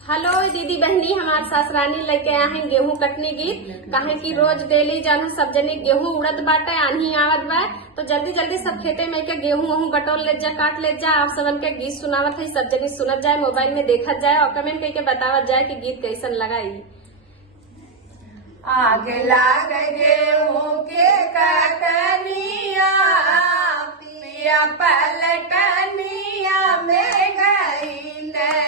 Hello दीदी बहनी, हमार सासरानी लेके आए हैं गेहूं कटनी गीत। कहे कि रोज डेली जान सब जने गेहूं उड़त बाटे, आन्ही आवत बा, तो जल्दी जल्दी सब खेते में के गेहूं वहूं बटोर ले जा, काट ले जा। आप सबन के गीत सुनावत है, सब जने सुनत जाए, मोबाइल में देखत जाए और कमेंट करके बतावत जाए कि गीत कैसन लगाई। आग लाग गेहूं के कटनिया, पिया पलटनिया में गई ने।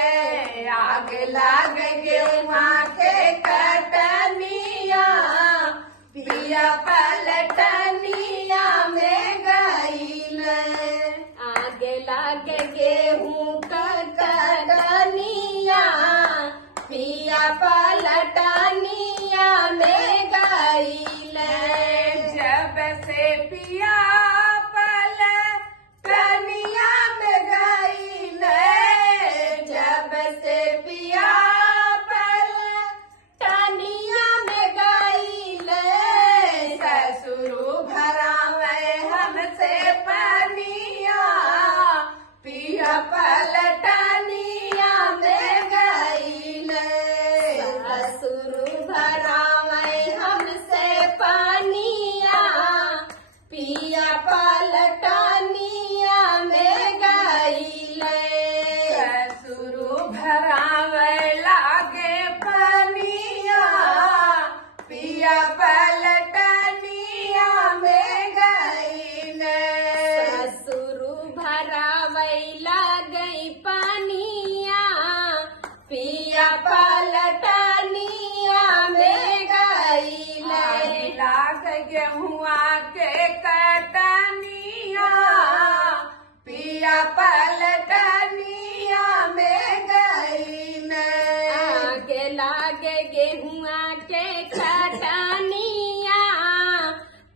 आग लाग गेहूं के कटनिया, पिया पलटनिया में गई ने। आग लाग गेहूं का कटनिया, पिया पलटनिया में गई ले। जब से पिया पलटनिया में गई ले, जब से पिया पलटनिया में गई ले। ससुर भरावे हमसे पनिया, पिया पलटनिया में गई ले। ससुर भरावे हमसे पनिया, पिया पलटनिया में गई ले। ससुर भरावे लागे पनिया, पिया पलटनिया में गई ले। ससुर भरावे लागई पनिया, पिया पलटनिया में गई ले। लाग गेहुआ के कटनिया, पिया पलटनिया में गई ने। आगे लागे गेहुआ के कटनिया,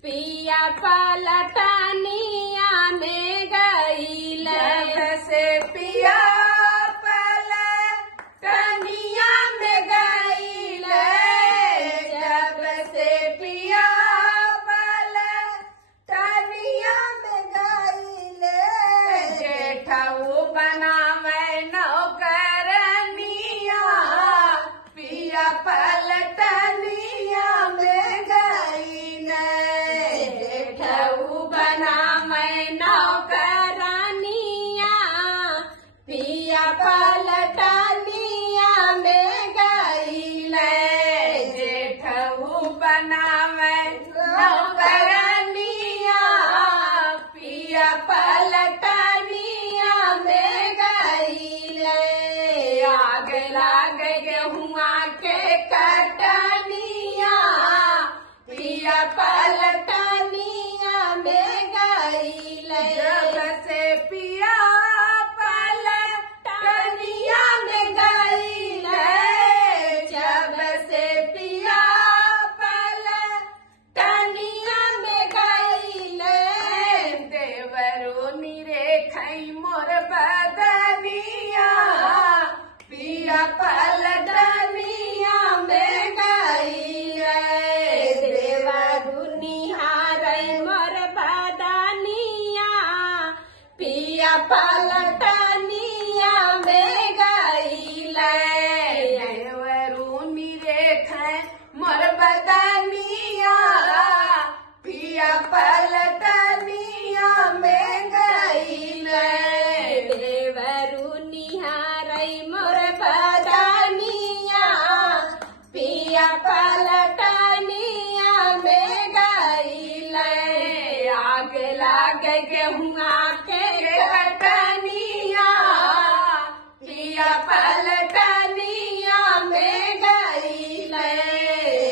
पिया पलटनिया में गई ले। जब से पिया पलटनिया में गई ले, जब से पिया पलटनिया में गई ले। जेठऊ बनावे नौकरनिया, पिया पलटनिया में गई ने। जेठऊ बनावे नौकरानिया, पिया पलटनिया में गई ले। जेठऊ बनावे नौकरनिया, पिया पलटनिया में गई ले। आग लाग गेहुआ के कटनिया, पिया पलटनिया में गई ले। जब से पिया पलटनिया में गई ले, जब से पिया पलटनिया में गई ले। देवरो निरे खई मोर बदनिया, पिया पलटनिया में गई ले। देवरु निहारै मोर बदनिया, पिया पलटनिया में गई ले। देवरो निरे खई मोर बदनिया, पिया पलटनिया में गई ले। देवरु निहारै मोर बदनिया, पिया पलटनिया में गई ले। आग लाग गेहुआ के कटनिया, पिया पलटनिया में गई ले।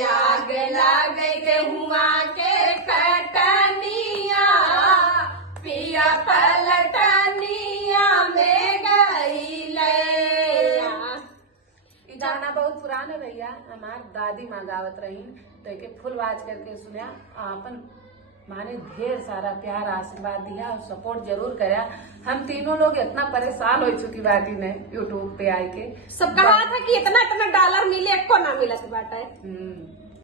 आग लाग गेहुआ के कटनिया, पिया पलटनिया में गई ले। ई गाना बहुत पुराना है भैया, हमार दादी माँ गावत रही, तो एक फुल आवाज करके सुनिया। अपन माने ढेर सारा प्यार आशीर्वाद दिया और सपोर्ट जरूर करया। हम तीनों लोग इतना परेशान हो चुकी बाटी ने यूट्यूब पे आई के। सब कहा था कि इतना इतना डॉलर मिले, एको ना मिलत बाटे।